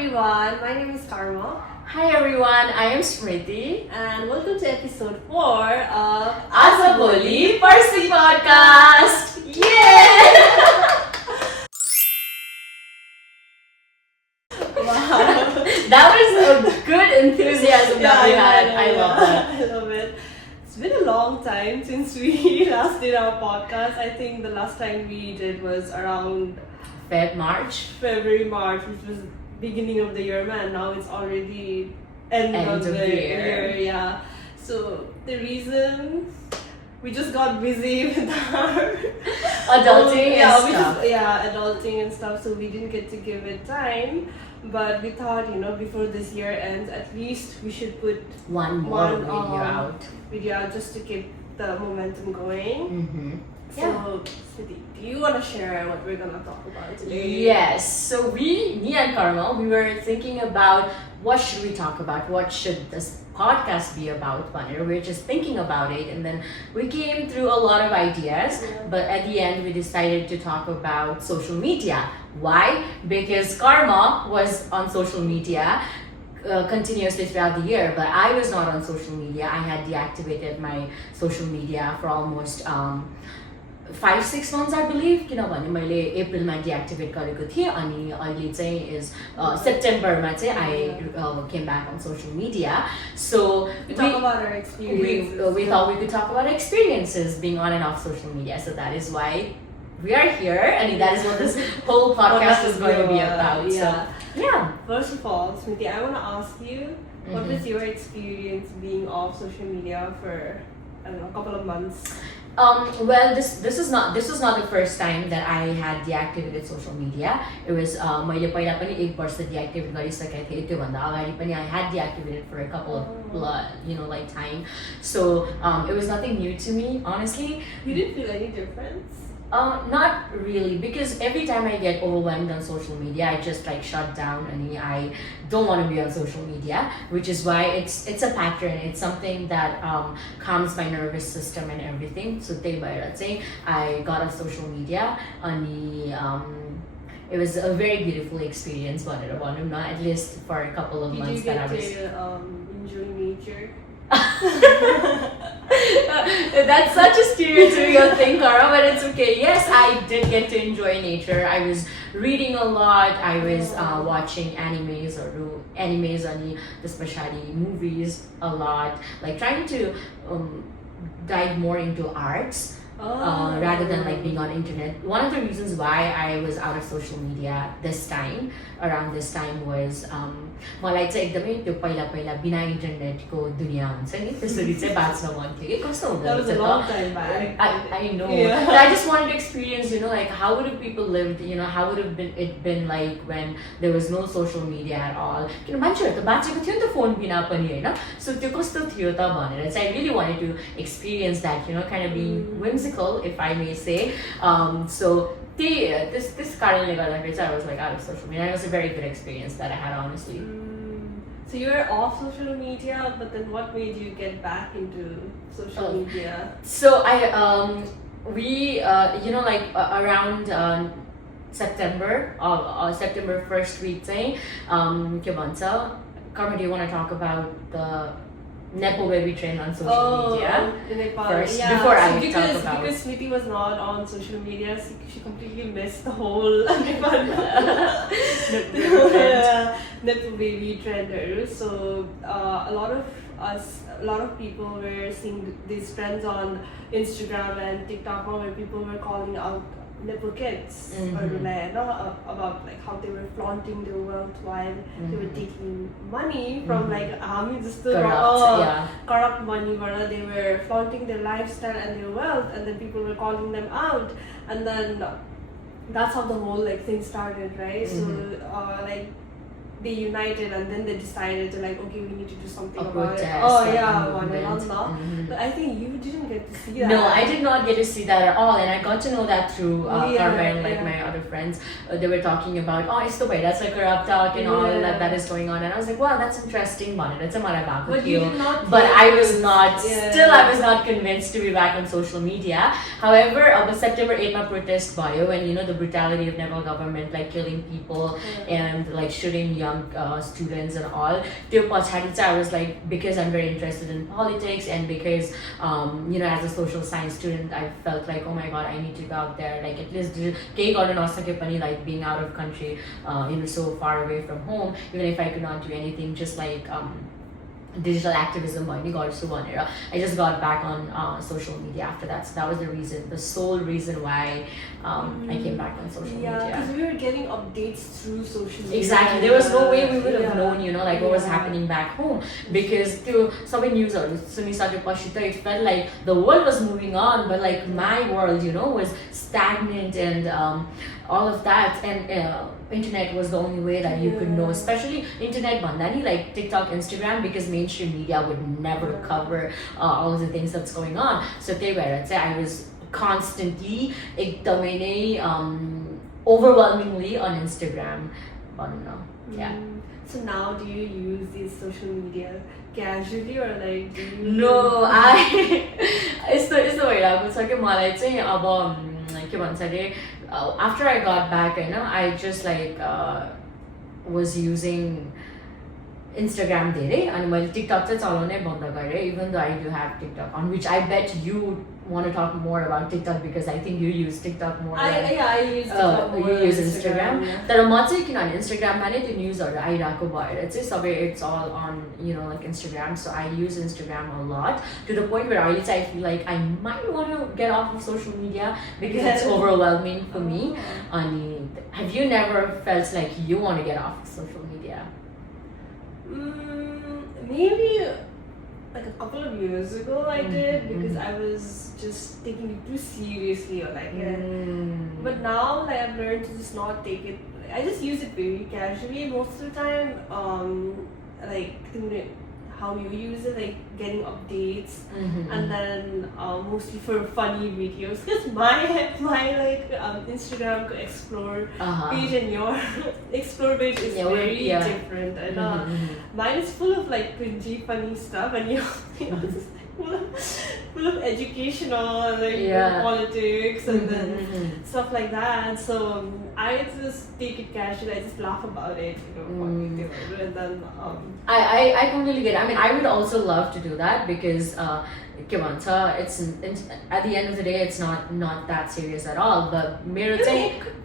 everyone, my name is Karma Hi everyone, I am Smriti. and welcome to episode 4 of Asa Boli Parsi Podcast! Yay! Wow. That was a good enthusiasm that we had. I love that. I love it. It's been a long time since we last did our podcast. I think the last time we did was around March. February, March, which was beginning of the year, man. Now it's already end of the year. Yeah. So the reason we just got busy with our Adulting and stuff. Adulting and stuff. So we didn't get to give it time. But we thought, before this year ends, at least we should put One more video out. Just to keep the momentum going. Mm-hmm. So, Smriti, do you want to share what we're gonna talk about today? Yes. So me and Karma, we were thinking about what should we talk about? What should this podcast be about? We were just thinking about it, and then we came through a lot of ideas. Yeah. But at the end, we decided to talk about social media. Why? Because Karma was on social media continuously throughout the year, but I was not on social media. I had deactivated my social media for almost 5-6 months, I believe. किनभने मैले अप्रिलमा deactivate गरेको थिएँ अनि अहिले चाहिँ is सेप्टेम्बरमा चाहिँ I came back on social media. So we talk about our experiences. We thought we could talk about experiences being on and off social media. So that is why we are here, and that is what this whole podcast is going to be about. Yeah. So, yeah. First of all, Smriti, I want to ask you, what was your experience being off social media for, I don't know, a couple of months? Well, this was not the first time that I had deactivated social media. It was मैले पहिला पनि 1 वर्ष deactivate गरिसकेको थिएँ. त्योभन्दा अगाडि पनि I had deactivated for a couple of time. So it was nothing new to me, honestly. You didn't feel any difference? Not really, because every time I get overwhelmed on social media, I just shut down and I don't want to be on social media, which is why it's a pattern. It's something that calms my nervous system and everything. So I got off social media and it was a very beautiful experience, at least for a couple of months that I was. Did you get to enjoy nature? That's such a stereotypical thing, Cara, but it's okay. Yes, I did get to enjoy nature. I was reading a lot. I was watching animes and especially movies a lot. Trying to dive more into arts. Rather than being on internet. One of the reasons why I was out of social media around this time was मलाई चाहिँ एकदमै त्यो पहिला बिना इन्टरनेटको दुनियाँ हुन्छ नि त्यसरी चाहिँ बाँच्न मन थियो कि कस्तो हुँदो रहेछ त I know. I just wanted to experience how would have people lived, how would have been like when there was no social media at all. किन मान्छेहरु त बाँचेको थियो नि त फोन बिना पनि हैन. So त्यो कस्तो थियो त भनेर चाहिँ I really wanted to experience that, kind of being whimsical, if I may say. So this कारणले गर्दाखेरि चाहिँ I was out of social media. It was a very good experience that I had, honestly. So you were off social media, but then what made you get back into social media? So around September, September 1st week चाहिँ के भन्छ, Karma, do you want to talk about the Nepal baby trend on social media in Nepal. first, before I talk about because Smriti was not on social media, she completely missed the whole Nepal Nepal baby trend. So a lot of people were seeing these trends on Instagram and TikTok where people were calling out Nepal kids about how they were flaunting their wealth while they were taking money from corrupt money, where they were flaunting their lifestyle and their wealth, and then people were calling them out, and then that's how the whole thing started, right? So they united and then they decided to okay, we need to do something about it. But I think you didn't get to see that. No, I did not get to see that at all, and I got to know that through Karma and my other friends. They were talking about it's the way that's corrupt talk and all that is going on, and I was like, wow, that's interesting, that's a But you did not. But I was not. Still, I was not convinced to be back on social media. However, September 8th protest bio and the brutality of Nepal government killing people and shooting young young students and all. I was like, because I'm very interested in politics and because as a social science student, I felt like, oh my god, I need to go out there, like at least like being out of country, so far away from home, even if I could not do anything, just like digital activism I just got back on social media after that. So that was the sole reason why I came back on social Yeah, media. because we were getting updates through social media. Exactly. There was no way we would have known, what was happening back home, because some news or it felt like the world was moving on, but like my world, was stagnant and all of that, and internet was the only way that you could know, especially internet bandani, like TikTok, Instagram, because mainstream media would never cover all of the things that's going on. So I'd say I was constantly overwhelmingly on Instagram. Yeah. So now do you use these social media casually or like do you No, यस्तो भइरहेको छ कि मलाई चाहिँ अब के भन्छ अरे after I got back, I just like was using Instagram धेरै, अनि मैले TikTok चाहिँ चलाउनै बन्द गरेँ, even though I do have TikTok, on which I bet you want to talk more about TikTok because I think you use TikTok more. I use TikTok more. You use Instagram. तर म चाहिँ किनभने Instagram मा नै त्यो न्युजहरू आइरहेको भएर चाहिँ सबै it's all on like Instagram, so I use Instagram a lot to the point where I feel like I might want to get off of social media because it's overwhelming for me. Have you never felt like you want to get off of social media? Maybe like a couple of years ago I did because I was just taking it too seriously or like but now like I've learned to just not take it. I just use it very casually most of the time. Like how you use it, like getting updates, and then mostly for funny videos. Because my like Instagram explore page and your explore page is very different, and mine is full of like cringy, funny stuff, and yours is full of educational and like politics and then stuff like that. So I just take it casually. I just laugh about it, and then I completely get it. I mean, I would also love to do that because it's at the end of the day, it's not that serious at all. But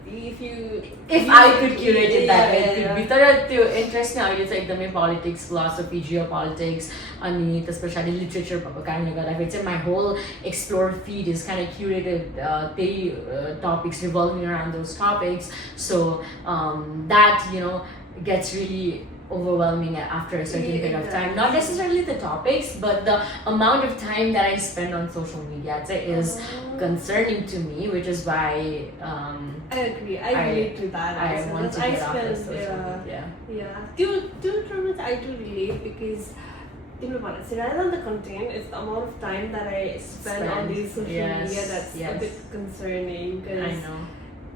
if I could curate it that way, the interest now it's like the politics, philosophy, geopolitics, and especially literature. My whole explore feed is kind of curated topics revolving around those topics. So that gets really overwhelming after a certain period of time. Not necessarily the topics, but the amount of time that I spend on social media is concerning to me, which is why I agree. I relate to that. I want to get off of social media. Yeah. I do relate because rather than the content, it's the amount of time that I spend on these social media that's a bit concerning. I know.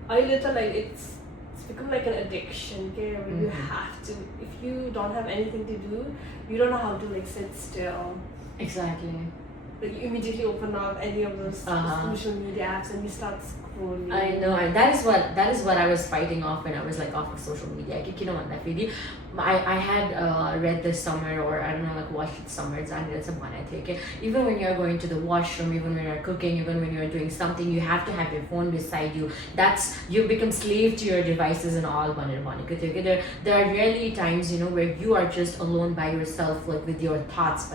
I literally like it's become like an addiction, okay? Where you have to, if you don't have anything to do, you don't know how to like sit still. Exactly. Like you immediately open up any of those social media apps and you start scrolling. I know, and that is what I was fighting off when I was like off of social media. I had read this somewhere, or I don't know, like watched it somewhere. It's a one I take. Even when you're going to the washroom, even when you're cooking, even when you're doing something, you have to have your phone beside you. You become slave to your devices and all. There are rarely times where you are just alone by yourself, like with your thoughts.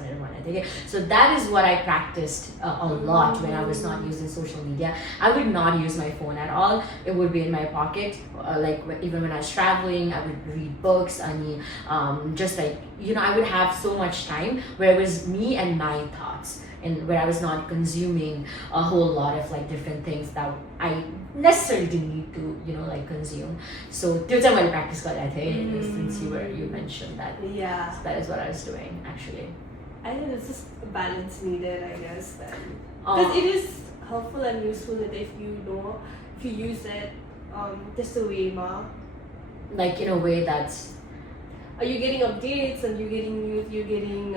So that is what I practiced a lot when I was not using social media. I would not use my phone at all. It would be in my pocket. Even when I was traveling, I would read books and just like I would have so much time where it was me and my thoughts, and where I was not consuming a whole lot of like different things that I necessarily didn't need to like consume. So त्यो चाहिँ मैले practice गरेको थिएँ since you mentioned that. Yeah. So that is what I was doing actually. I think it's just a balance needed, I guess, then. Because it is helpful and useful that if you use it just a way like in a way that's are you getting updates and you're getting news, you're getting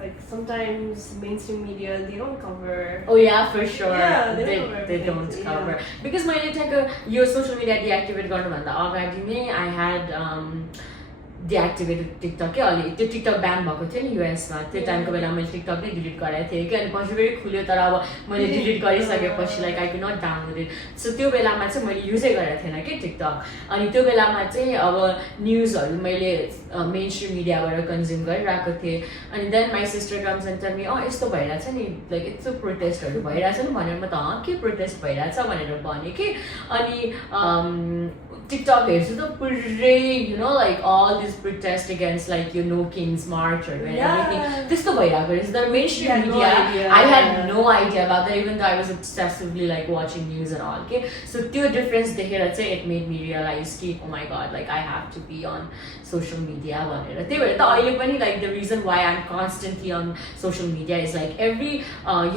like sometimes mainstream media they don't cover. Oh yeah, for sure. Yeah, they they, don't cover they everything, don't yeah. cover. Because मैले ठ्याक्क यो social media deactivate गर्नुभन्दा अगाडि नै I had deactivated TikTok के अलि त्यो TikTok ban भएको थियो नि US मा त्यो टाइमको बेला मैले TikTok नै डिलिट गराएको थिएँ कि अनि पछि फेरि खुल्यो तर अब मैले डिलिट गरिसकेपछि like I could not download it so त्यो बेलामा चाहिँ मैले युजै गरेको थिएन कि TikTok अनि त्यो बेलामा चाहिँ अब न्युजहरू मैले मेन स्ट्रिम मिडियाबाट कन्ज्युम गरिरहेको थिएँ अनि then my sister comes and tell me यस्तो भइरहेछ नि लाइक यस्तो प्रोटेस्टहरू भइरहेछ नि भनेर म त के प्रोटेस्ट भइरहेछ भनेर भने कि अनि TikTok हेर्छु त पुरै you know like all this protest against like you know King's March or everything त्यस्तो भइरहेको रहेछ तर mainstream media I had no idea about that even though I was obsessively like watching news and all okay so त्यो difference देखेर चाहिँ it made me realize कि oh my god like I have to be on social media भनेर त्यही भएर त अहिले पनि like the reason why I'm constantly on social media is like every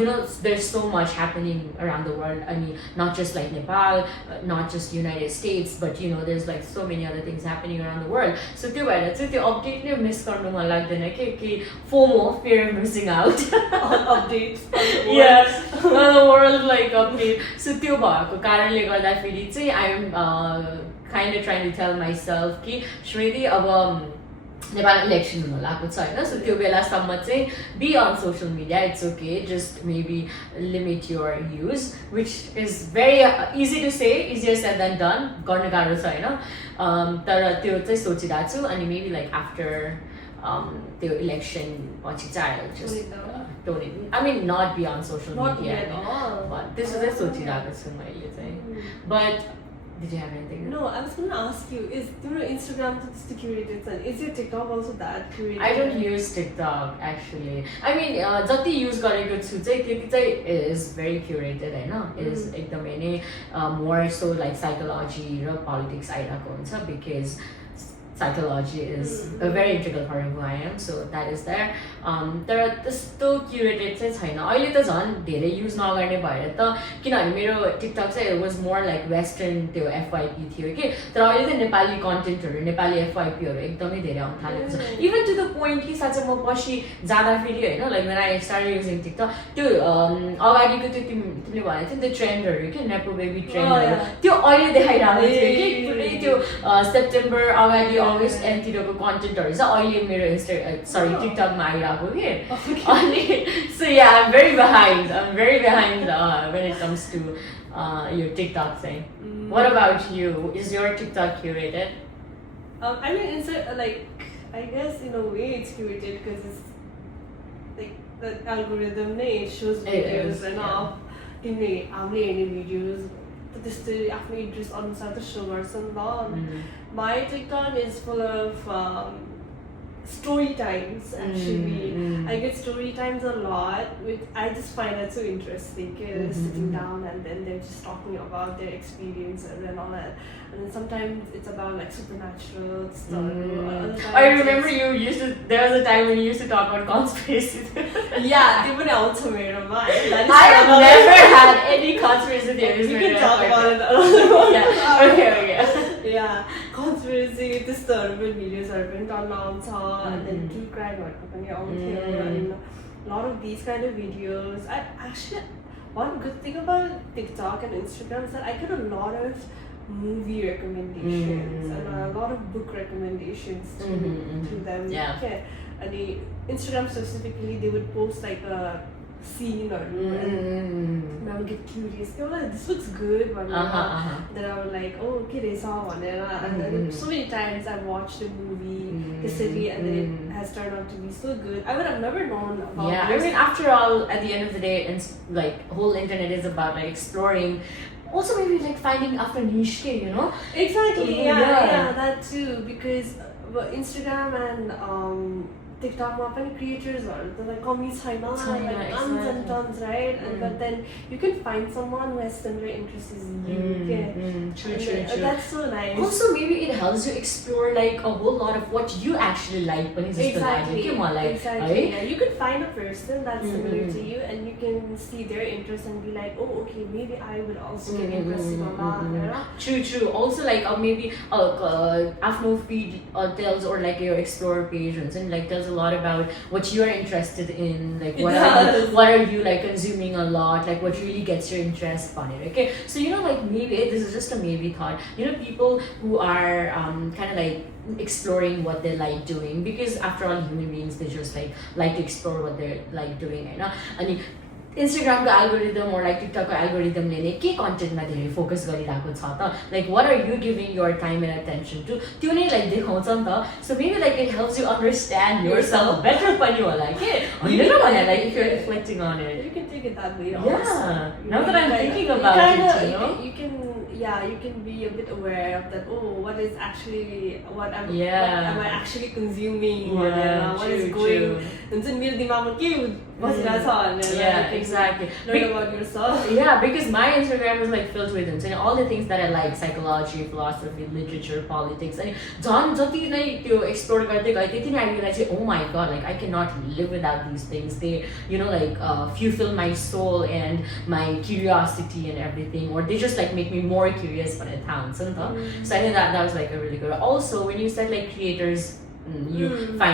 you know there's so much happening around the world I mean not just like Nepal not just United States but you know there's like so many other things happening around the world so त्यो भएर चाहिँ त्यो update नै miss गर्नु मन लाग्दैन कि FOMO fear of missing out updates yes the world like update so त्यो भएको कारणले गर्दाखेरि चाहिँ I'm kind of trying to tell myself कि श्रेदी अब नेपाल इलेक्सन हुन लागेको छ होइन सो त्यो बेलासम्म चाहिँ be on social media it's okay just maybe limit your use which is very easy to say easier said than done गर्न गाह्रो छ होइन तर त्यो चाहिँ सोचिरहेको छु अनि मेबी लाइक आफ्टर त्यो इलेक्सन पछि चाहिँ just I mean not be on social media त्यसो चाहिँ सोचिरहेको छु मैले चाहिँ but did you have anything? No, I was going to ask you, is Instagram curated? Is your TikTok also that curated? I don't use TikTok actually. I mean, jati use gareko chu chai त्यति चाहिँ is very curated Hahn is एकदमै नै more so like psychology र politics आइरहेको हुन्छ because psychology is a very integral part of who I am so that is there तर त्यस्तो curated चाहिँ छैन अहिले त झन् धेरै युज नगर्ने भएर त किनभने मेरो टिकटक चाहिँ वाज मोर लाइक वेस्टर्न त्यो FYP थियो कि तर अहिले त नेपाली कन्टेन्टहरू नेपाली FYPहरू एकदमै धेरै आउन थालेको छ इभन टु द पोइन्ट कि साँच्चै म पछि जाँदाखेरि होइन like when I started using TikTok त्यो अगाडिको त्यो तिमीले भनेको थियो नि त्यो ट्रेन्डहरू कि नेपो बेबी ट्रेन्डहरू त्यो अहिले देखाइरहेको थियो कि पुरै त्यो सेप्टेम्बर अगाडि अगस्त एन्डतिरको कन्टेन्टहरू चाहिँ अहिले मेरो टिकटकमा आइरहेको कि अनि so yeah I'm very behind when it comes to your TikTok thing. What about you? Is your TikTok curated? I mean it's like I guess in a way it's curated because it's like the algorithm it shows videos enough तिमीले हामीले हेर्ने videos त्यस्तै आफ्नो interest अनुसार त सो गर्छ नि त My TikTok is full of story times actually. I get story times a lot which I just find that so interesting sitting down and then they're just talking about their experiences and all that and then sometimes it's about like supernatural stuff. I remember there was a time when you used to talk about conspiracy yeah they would also मेरोमा I have never had any conspiracy theories. You can talk about it another one. Yeah okay yeah conspiracy त्यस्तोहरू पनि भिडियोजहरू पनि टन्न आउँछ and then true crimeहरूको पनि आउँथ्यो and a lot of these kind of videos I actually one good thing about TikTok and Instagram is that I get a lot of movie recommendations and a lot of book recommendations through them and the Instagram specifically they would post like a scene or and I would get curious like this looks good then I would like oh okay they saw one and then so many times I've watched a movie the city and then it has turned out to be so good I would have never known about I mean after all at the end of the day and like whole internet is about like exploring also maybe like finding after niche you know exactly yeah that too because Instagram and TikTokमा पनि क्रिएटर्सहरू त like कमी छैन like tons and tons right and but then you can find someone who has similar interests as you true that's so nice also maybe it helps you explore like a whole lot of what you actually like पनि जस्तो लाग्यो के मलाई exactly yeah you could find a person that's similar to you and you can see their interests and be like oh okay maybe I would also get interested in that true also like maybe आफ्नो feed tells or like your explore page and like tells a lot about what you are interested in, like It what does. what are you like consuming a lot, like what really gets your interest on it. Okay, so like maybe this is just a maybe thought. People who are kind of like exploring what they like doing, because after all human beings, they just like to explore what they're like doing, and Instagram ko algorithm or like TikTok ko algorithm ले के content मा धेरै focus गरिरहेको छ त, like what are you giving your time and attention to, त्यो नै like देखाउँछ नि त. So maybe like it helps you understand yourself better पनि होला के होइन र भने, like if you're reflecting on it. You can take it that way Yeah, also. now that I'm thinking about it, you can be a bit aware of that. Oh, what is actually what am I actually consuming? Yeah, what is true, going? true. And then मेरो दिमागमा के बसिरहेछ भनेर Yeah, exactly. learn about yourself. Yeah, because my Instagram is like filled with all the things that I like: psychology, philosophy, literature, politics. And झन् जति नै त्यो explore गर्दै गए त्यति नै I realized, oh my god, like I cannot live without these things. They fulfill my soul and my curiosity and everything, or they just like make me more curious for the town. So I think that was like a really good. Also, when you said like creators,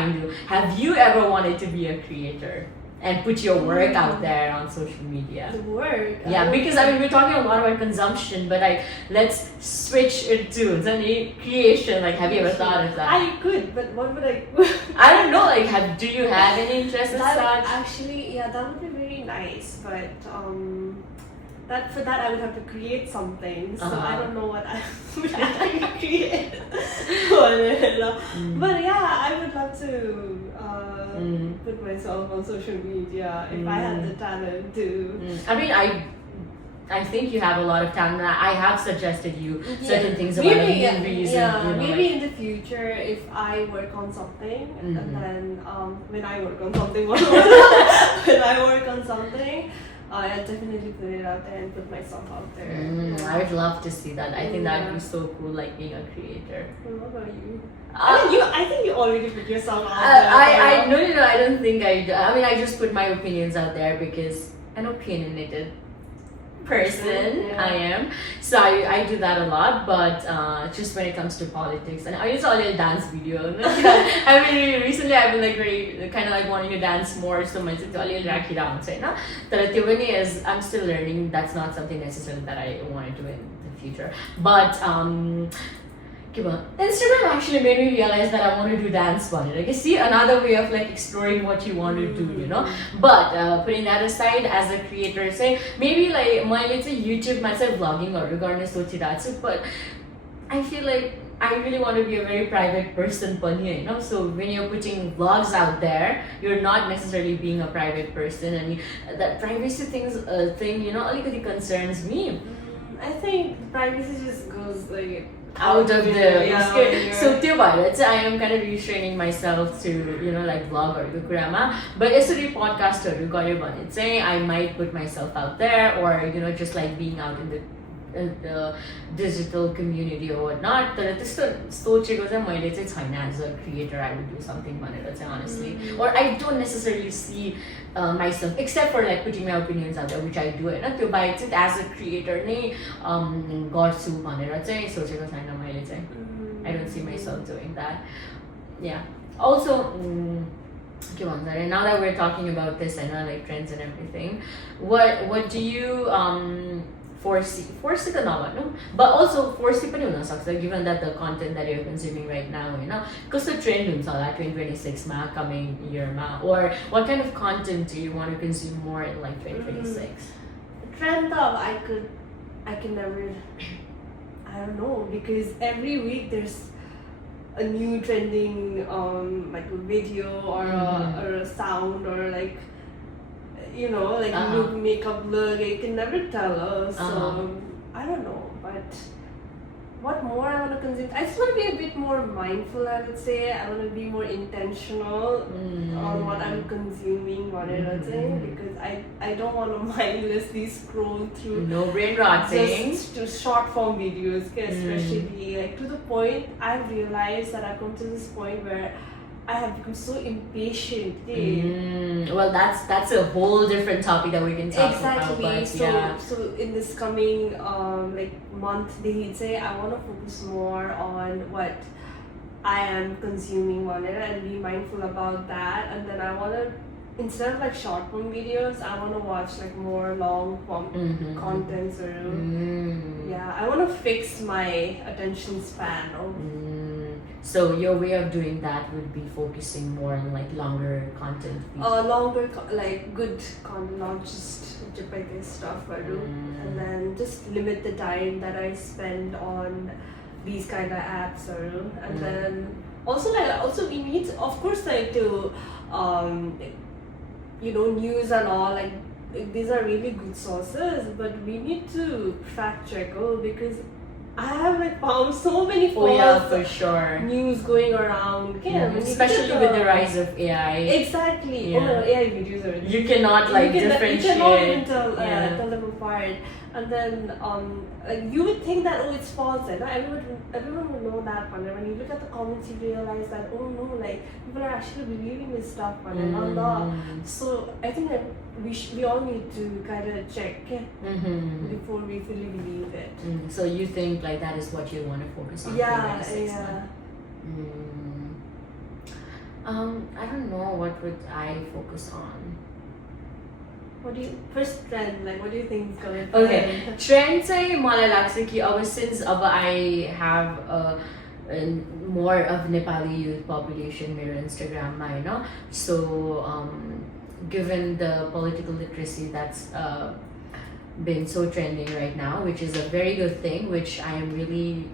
have you ever wanted to be a creator and put your work out there on social media? The work. Yeah, because we're talking a lot about consumption, but let's switch it to creation. Like, have you ever thought of that? I could, but what would I? I don't know. Like, do you have any interest in that? Actually, yeah, that would be very nice, but for that I would have to create something. So I don't know what I would actually create. But yeah, I would love to put myself on social media if I had the talent to. I think you have a lot of talent. I have suggested you certain things about movies. Maybe in the future, if I work on something, and then when I work on something, I'll definitely put it out there and put myself out there. I would love to see that. I think that would be so cool, like being a creator. What about you? I think you already put yourself out there. I don't think I do. I just put my opinions out there because I'm an opinionated person. I am, so I do that a lot, but just when it comes to politics, and I saw a little dance video. Recently I've been like very kind of like wanting to dance more, so my is I'm still learning. That's not something necessarily that I want to do in the future, but Instagram actually made me realize that I want to do dance for it. Like, see, another way of like exploring what you want to do, But putting that aside, as a creator, say maybe like मैले चाहिँ YouTube मा चाहिँ vloggingहरु गर्ने सोचिरहेको छु, but I feel like I really want to be a very private person पनि, So when you're putting vlogs out there, you're not necessarily being a private person, and that privacy thing, अलिकति concerns me. I think privacy just goes like out of the so त्यो भएर चाहिँ I am kind of restraining myself to like vlogहरुको कुरामा, but यसरी podcastहरु गर्यो भने चाहिँ I might put myself out there, or just like being out in the digital community or whatnot. तर त्यस्तो सोचेको चाहिँ मैले चाहिँ छैन as a creator I would do something भनेर चाहिँ honestly, or I don't necessarily see myself, except for like putting my opinions out there, which I do, त्यो बाहेक चाहिँ as a creator नै गर्छु भनेर चाहिँ सोचेको छैन मैले चाहिँ. I don't see myself doing that. Yeah. Also now that we're talking about this and like trends and everything, what do you foresee the no, but also foresee पनि हुन सक्छ, given that the content that you're consuming right now, कस्तो trend हुन्छ होला 2026 मा, coming year मा, or what kind of content do you want to consume more in like 2026? Trend of I can never, I don't know, because every week there's a new trending like a video or a sound or like look, makeup look. You can never tell us. So I don't know, but what more I want to consume? I just want to be a bit more mindful, I would say. I want to be more intentional on what I'm consuming, because I don't want to mindlessly scroll through. No brain rotting. Just to short form videos, especially like to the point I've realized that I've come to this point where I have become so impatient. Well, that's a whole different topic that we can talk about. But so in this coming like month, they say I want to focus more on what I am consuming on it and be mindful about that. And then I want to, instead of like short form videos, I want to watch like more long form content. So yeah, I want to fix my attention span. So your way of doing that would be focusing more on like longer content. Longer like good content, not just Japanese stuff I do. And then just limit the time that I spend on these kind of apps and then also we need, of course, like to news and all, like these are really good sources, but we need to fact check because I have like found so many false for sure news going around. Especially with the rise of AI. Exactly. AI videos are you cannot like differentiate. You cannot even tell them apart. And then you would think that it's false, and everyone would know that one. And when you look at the comments, you realize that like people are actually believing this stuff and Allah. So I think that we all need to kind of check before we fully believe it. So you think like that is what you want to focus on? Yeah. I don't know, what would I focus on? First trend, like what do you think is going to Okay, trend चाहिँ मलाई लाग्छ कि अब since अब I have more of Nepali youth population मेरो Instagramमा हैन, so given the political literacy that's been so trending right now, which is a very good thing, which I am really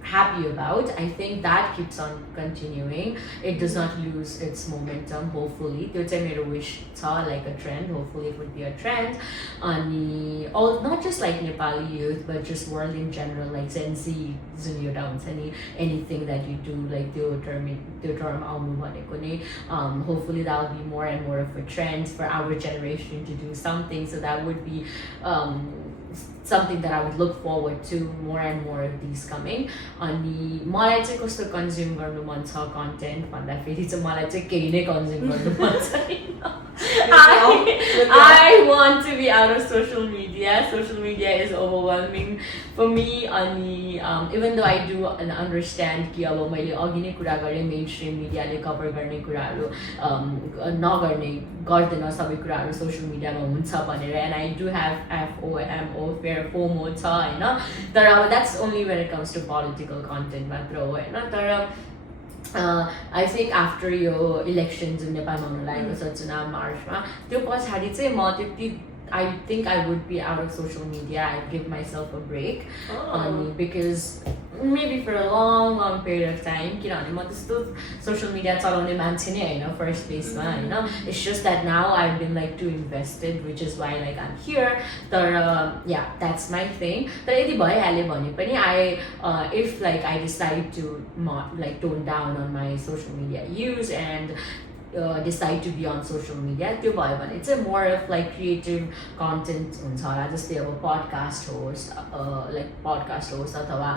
happy about. I think that keeps on continuing. It does not lose its momentum, hopefully. त्यो चाहिँ मेरो wish छ, like a trend. Hopefully it would be a trend. अनि not just like Nepali youth, but just world in general, like Gen Z जुन एउटा हुन्छ नि, anything that you do, like त्यो term आउनु भनेको नै, hopefully that will be more and more of a trend for our generation to do something. So that would be something that I would look forward to, more and more of these coming. अनि मलाई चाहिँ कस्तो consume गर्नु मन छ content भन्दाखेरि चाहिँ मलाई चाहिँ केही नै कन्ज्युम गर्नु मन छैन. I want to be out of social media. Social media is overwhelming for me. अनि even though I do understand कि अब मैले अघि नै कुरा गरेँ mainstream media ले cover गर्ने कुराहरू नगर्ने गर्दैन सबै कुराहरू social media मा हुन्छ भनेर, and I do have FOMO FOMO छ हैन, तर अब that's only when it comes to political content मात्र हो हैन. तर I think after your elections in Nepal हुन लागेको छ चुनाव मार्चमा, त्यो पछाडि चाहिँ म त्यति I think I would be out of social media. I'd give myself a break because maybe for a long period of time, किनभने म त्यस्तो social media चलाउने मान्छे नै हैन first place मा हैन. It's just that now I've been like too invested, which is why like I'm here. तर yeah, that's my thing. तर यदि भइहाल्यो भने पनि if like I decide to like tone down on my social media use and decide to be on social media, त्यो भयो भने चाहिँ more of like creative content हुन्छ होला, जस्तै अब podcast host अथवा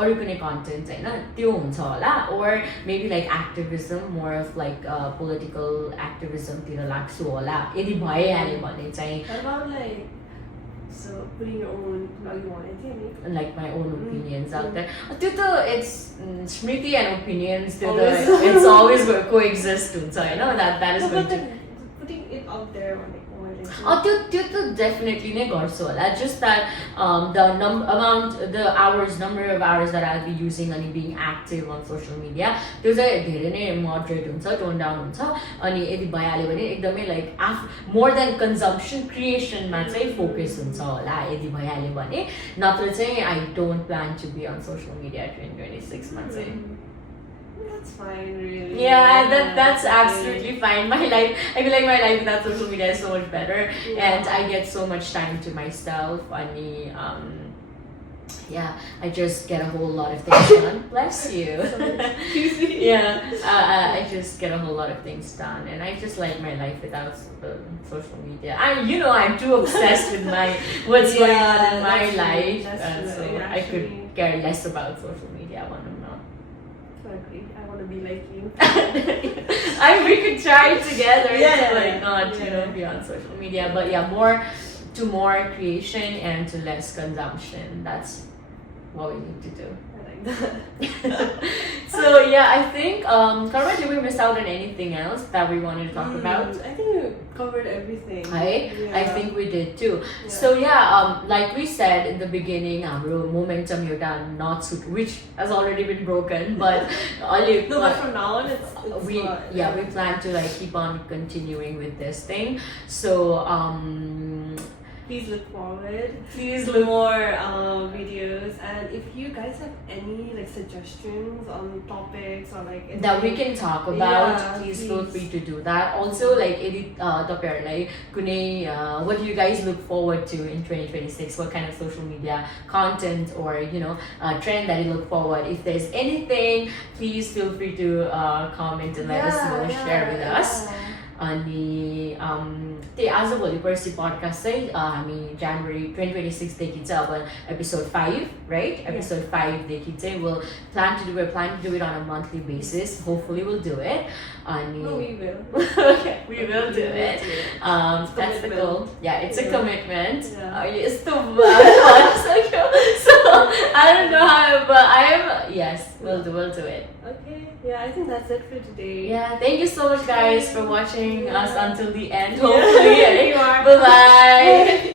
अरू कुनै content हैन त्यो हुन्छ होला, or maybe like activism, more of like political activism तिर लाग्छु होला यदि भइहाल्यो भने चाहिँ. So putting your own like my own opinions out there. It's Smriti and opinions. It's always going to coexist. I know that is going to putting it out there on त्यो definitely नै गर्छु होला. Just that the number of hours that I'll be using and being active on social media, त्यो चाहिँ धेरै नै moderate हुन्छ, tone down हुन्छ. अनि यदि भइहाल्यो भने एकदमै like more than consumption, creation मा चाहिँ focus हुन्छ होला यदि भइहाल्यो भने. नत्र चाहिँ I don't plan to be on social media 2026 मा चाहिँ. That's fine, really. Yeah, that's absolutely fine. My life, I feel like my life without social media is so much better, and I get so much time to myself. Yeah, I just get a whole lot of things done. Bless you. I just get a whole lot of things done, and I just like my life without social media. I'm too obsessed with what's going on in my life, so I could care less about social media. I want to know. I want to be like you. We could try it together to not be on social media, but yeah, more creation and to less consumption. That's what we need to do. like that. So yeah, I think Karma, did we miss out on anything else that we wanted to talk about? I think we covered everything. Right? Yeah. I think we did too. Yeah. So yeah, like we said in the beginning, momentum yoga not suit, which has already been broken, but No, but from now on, it's we not, yeah, we plan to like keep on continuing with this thing. So please look forward please to look. more videos, and if you guys have any like suggestions on topics or like That we anything, can talk about, Yeah, please feel please. free to do that. Also, like edit like kunai, what do you guys look forward to in 2026? What kind of social media content or trend that you look forward? If there's anything, please feel free to comment and let us know, share with us. अनि त्यही आजभोलि पर्सि podcast चाहिँ हामी जनवरी 2026 देखि चाहिँ अब episode 5 right episode 5 देखि चाहिँ we'll plan to do it on a monthly basis. Hopefully we'll do it. No, we will. Okay, we will do it. That's the goal. Yeah, it's a commitment. Yeah. It's too much. So I don't know how, but yes, we'll do it. Okay, yeah, I think that's it for today. Yeah, thank you so much guys for watching us until the end. Yeah. Hopefully. You are. Bye bye.